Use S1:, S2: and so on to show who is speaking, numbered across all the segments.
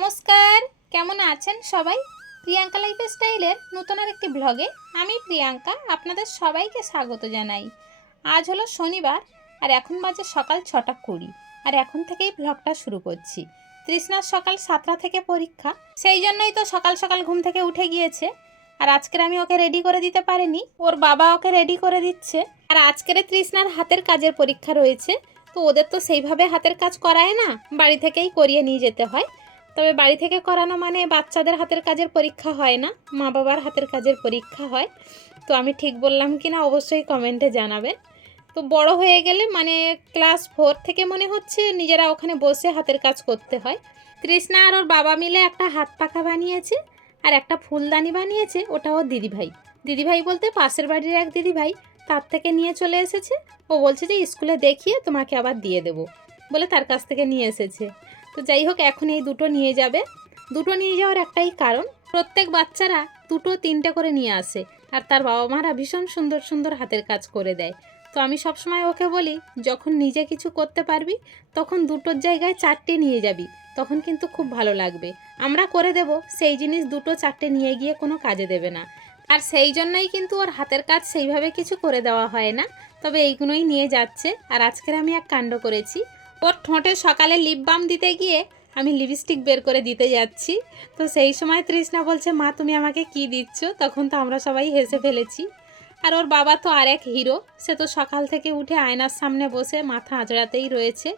S1: নমস্কার, কেমন আছেন সবাই? প্রিয়াঙ্কা লাইফ স্টাইলের নতুন আর একটি ব্লগে আমি প্রিয়াঙ্কা আপনাদের সবাইকে স্বাগত জানাই। আজ হলো শনিবার, আর এখন বাজে সকাল ছটা কুড়ি, আর এখন থেকেই ব্লগটা শুরু করছি। তৃষ্ণার সকাল সাতটা থেকে পরীক্ষা, সেই জন্যই তো সকাল সকাল ঘুম থেকে উঠে গিয়েছে। আর আজকের আমি ওকে রেডি করে দিতে পারিনি, ওর বাবা ওকে রেডি করে দিচ্ছে। আর আজকের তৃষ্ণার হাতের কাজের পরীক্ষা রয়েছে, তো ওদের তো সেইভাবে হাতের কাজ করায় না, বাড়ি থেকেই করিয়ে নিয়ে যেতে হয়। তবে বাড়ি থেকে করানো মানে বাচ্চাদের হাতের কাজের পরীক্ষা হয় না মা বাবার হাতের কাজের পরীক্ষা হয়। তো আমি ঠিক বললাম কি না অবশ্যই কমেন্টে জানাবেন। তো বড় হয়ে গেলে মানে ক্লাস ফোর থেকে মনে হচ্ছে নিজেরা ওখানে বসে হাতের কাজ করতে হয়। তৃষ্ণা আর ওর বাবা মিলে একটা হাত পাখা বানিয়েছে আর একটা ফুলদানি বানিয়েছে ওটা ওর দিদিভাই। দিদিভাই বলতে পাশের বাড়ির এক দিদিভাই, তার থেকে নিয়ে চলে এসেছে। ও বলছে যে, স্কুলে দেখিয়ে তোমাকে আবার দিয়ে দেবো। বলে তার কাছ থেকে নিয়ে এসেছে। তো যাই হোক, এখন এই দুটো নিয়ে যাবে। দুটো নিয়ে যাওয়ার একটাই কারণ, প্রত্যেক বাচ্চারা দুটো তিনটে করে নিয়ে আসে আর তার বাবা মারা ভীষণ সুন্দর সুন্দর হাতের কাজ করে দেয়। তো আমি সবসময় ওকে বলি, যখন নিজে কিছু করতে পারবি, তখন দুটোর জায়গায় চারটে নিয়ে যাবি, তখন কিন্তু খুব ভালো লাগবে। আমরা করে দেব, সেই জিনিস দুটো চারটে নিয়ে গিয়ে কোনো কাজে দেবে না। আর সেই জন্যই কিন্তু ওর হাতের কাজ সেইভাবে কিছু করে দেওয়া হয় না, তবে এইগুলোই নিয়ে যাচ্ছে। আর আজকের আমি এক কাণ্ড করেছি ওর ঠোঁটে সকালে লিপ বাম দিতে গিয়ে আমি লিপস্টিক বের করে দিতে যাচ্ছি। তো সেই সময় তৃষ্ণা বলছে, মা, তুমি আমাকে কি দিচ্ছ? তখন তো আমরা সবাই হেসে ফেলেছি। আর ওর বাবা তো আরেক হিরো সে তো সকাল থেকে উঠে আয়নার সামনে বসে মাথা আঁচড়াতেই রয়েছে।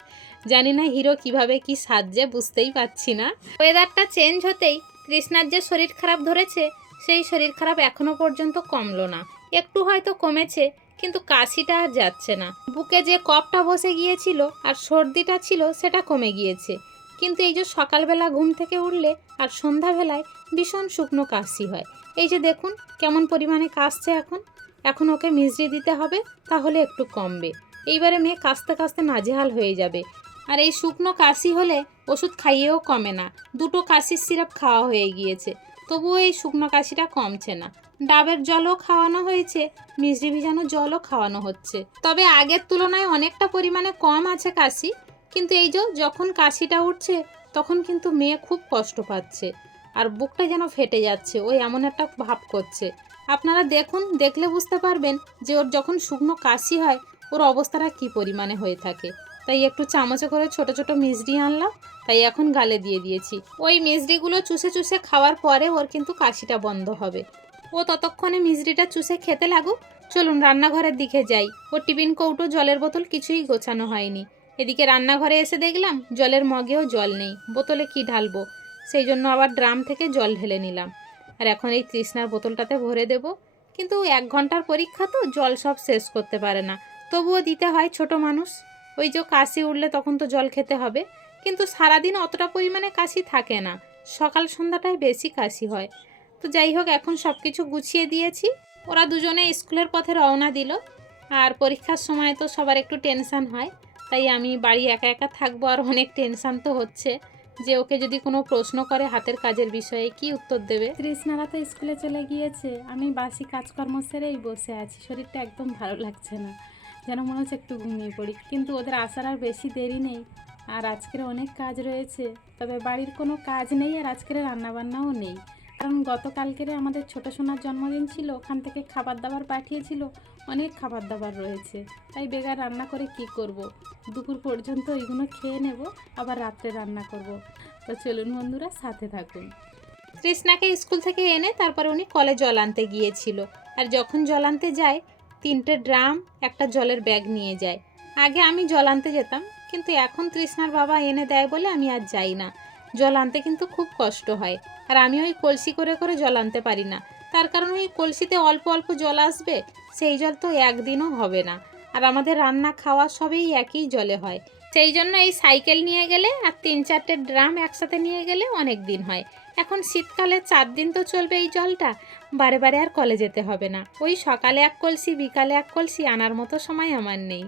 S1: জানি না হিরো কীভাবে কি সাজছে, বুঝতেই পারছি না। ওয়েদারটা চেঞ্জ হতেই তৃষ্ণার যে শরীর খারাপ ধরেছে, সেই শরীর খারাপ এখনও পর্যন্ত কমলো না। একটু হয়তো কমেছে কিন্তু কাশিটা আর যাচ্ছে না। বুকে যে কপটা বসে গিয়েছিল আর সর্দিটা ছিল সেটা কমে গিয়েছে। কিন্তু এই যে সকালবেলা ঘুম থেকে উঠলে আর সন্ধ্যাবেলায় ভীষণ শুকনো কাশি হয়। এই যে দেখুন কেমন পরিমাণে কাশছে এখন। এখন ওকে মিজরি দিতে হবে, তাহলে একটু কমবে। এইবারে মেয়ে কাশতে কাশতে নাজেহাল হয়ে যাবে। আর এই শুকনো কাশি হলে ওষুধ খাইয়েও কমে না। দুটো কাশির সিরাপ খাওয়া হয়ে গিয়েছে। তবুও এই শুকনো কাশিটা কমছে না। ডাবের জলও খাওয়ানো হয়েছে, মিষ্টি ভিজানো জলও খাওয়ানো হচ্ছে। তবে আগের তুলনায় অনেকটা পরিমাণে কম আছে কাশি, কিন্তু এই যে যখন কাশিটা উঠছে, তখন কিন্তু মেয়ে খুব কষ্ট পাচ্ছে। আর বুকটা যেন ফেটে যাচ্ছে ওই এমন একটা ভাব করছে। আপনারা দেখুন, দেখলে বুঝতে পারবেন যে ওর যখন শুকনো কাশি হয়, ওর অবস্থাটা কি পরিমাণে হয়ে থাকে। তাই একটু চামচে করে ছোট ছোট মিষ্টি আনলাম, তাই এখন গালে দিয়ে দিয়েছি। ওই মিষ্টিগুলো চুষে চুষে খাওয়ার পরে ওর কিন্তু কাশিটা বন্ধ হবে। ও ততক্ষণে মিজরিটা চুষে খেতে লাগুক। চলুন রান্নাঘরের দিকে যাই। ও টিফিন কৌটো, জলের বোতল কিছুই গোছানো হয়নি। এদিকে রান্নাঘরে এসে দেখলাম জলের মগেও জল নেই। বোতলে কি ঢালবো? সেই জন্য আবার ড্রাম থেকে জল ঢেলে নিলাম। আর এখন এই তৃষ্ণার বোতলটাতে ভরে দেব। কিন্তু এক ঘণ্টার পরীক্ষা তো জল সব শেষ করতে পারে না। তবুও দিতে হয় ছোট মানুষ। ওই যে কাশি উঠলে তখন তো জল খেতে হবে। কিন্তু সারাদিন অতটা পরিমাণে কাশি থাকে না। সকাল সন্ধ্যাটায় বেশি কাশি হয়। তো যাই হোক, এখন সব কিছু গুছিয়ে দিয়েছি। ওরা দুজনে স্কুলের পথে রওনা দিল। আর পরীক্ষার সময় তো সবার একটু টেনশান হয়। তাই আমি বাড়ি একা একা থাকব আর অনেক টেনশান তো হচ্ছে যে ওকে যদি কোনো প্রশ্ন করে হাতের কাজের বিষয়ে কি উত্তর দেবে?
S2: তৃষ্ণারা তো স্কুলে চলে গিয়েছে। আমি বাসি কাজকর্ম সেরেই বসে আছি। শরীরটা একদম ভালো লাগছে না। যেন মনে হচ্ছে একটু ঘুমিয়ে পড়ি। কিন্তু ওদের আসার আর বেশি দেরি নেই। আর আজকের অনেক কাজ রয়েছে। তবে বাড়ির কোনো কাজ নেই আর আজকের রান্নাবান্নাও নেই। কারণ গতকালকের আমাদের ছোটো সোনার জন্মদিন ছিল, ওখান থেকে খাবার দাবার পাঠিয়েছিল, অনেক খাবার দাবার রয়েছে। তাই বেগার রান্না করে কি করব। দুপুর পর্যন্ত ওইগুলো খেয়ে নেব, আবার রাত্রে রান্না করব। তো চলুন বন্ধুরা, সাথে থাকুন।
S1: তৃষ্ণাকে স্কুল থেকে এনে তারপরে উনি কলে জল আনতে গিয়েছিল। আর যখন জল আনতে যায় তিনটে ড্রাম, একটা জলের ব্যাগ নিয়ে যায়। আগে আমি জল আনতে যেতাম, কিন্তু এখন তৃষ্ণার বাবা এনে দেয় বলে আমি আর যাই না। জল আনতে কিন্তু খুব কষ্ট হয়, আর আমি ওই কলসি করে করে জল আনতে পারি না। তার কারণ ওই কলসিতে অল্প অল্প জল আসবে, সেই জল তো একদিনও হবে না। আর আমাদের রান্না খাওয়া সবই একই জলে হয়। সেই জন্য এই সাইকেল নিয়ে গেলে আর তিন চারটে ড্রাম একসাথে নিয়ে গেলে অনেক দিন হয়। এখন শীতকালে চার দিন তো চলবে এই জলটা বারে বারে আর কলে যেতে হবে না। ওই সকালে এক কলসি, বিকালে এক কলসি, আনার মতো সময় আমার নেই।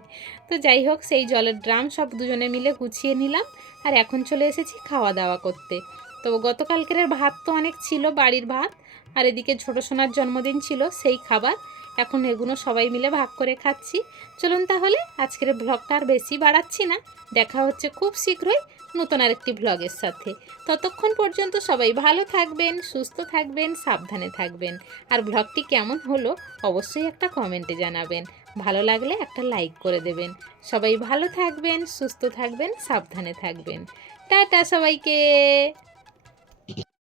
S1: তো যাই হোক, সেই জলের ড্রাম সব দুজনে মিলে গুছিয়ে নিলাম আর এখন চলে এসেছি খাওয়া দাওয়া করতে। তো গতকালকের ভাত তো অনেক ছিল, বাড়ির ভাত, আর এদিকে ছোটো সোনার জন্মদিন ছিল, সেই খাবার। এখন এগুলো সবাই মিলে ভাগ করে খাচ্ছি। চলুন তাহলে, আজকের ব্লগটা আর বেশি বাড়াচ্ছি না। দেখা হচ্ছে খুব শীঘ্রই নতুন আরেকটি ব্লগের সাথে। ততক্ষণ পর্যন্ত সবাই ভালো থাকবেন, সুস্থ থাকবেন, সাবধানে থাকবেন। আর ব্লগটি কেমন হলো অবশ্যই একটা কমেন্টে জানাবেন। ভালো লাগলে একটা লাইক করে দেবেন। সবাই ভালো থাকবেন, সুস্থ থাকবেন, সাবধানে থাকবেন। টাটা সবাইকে!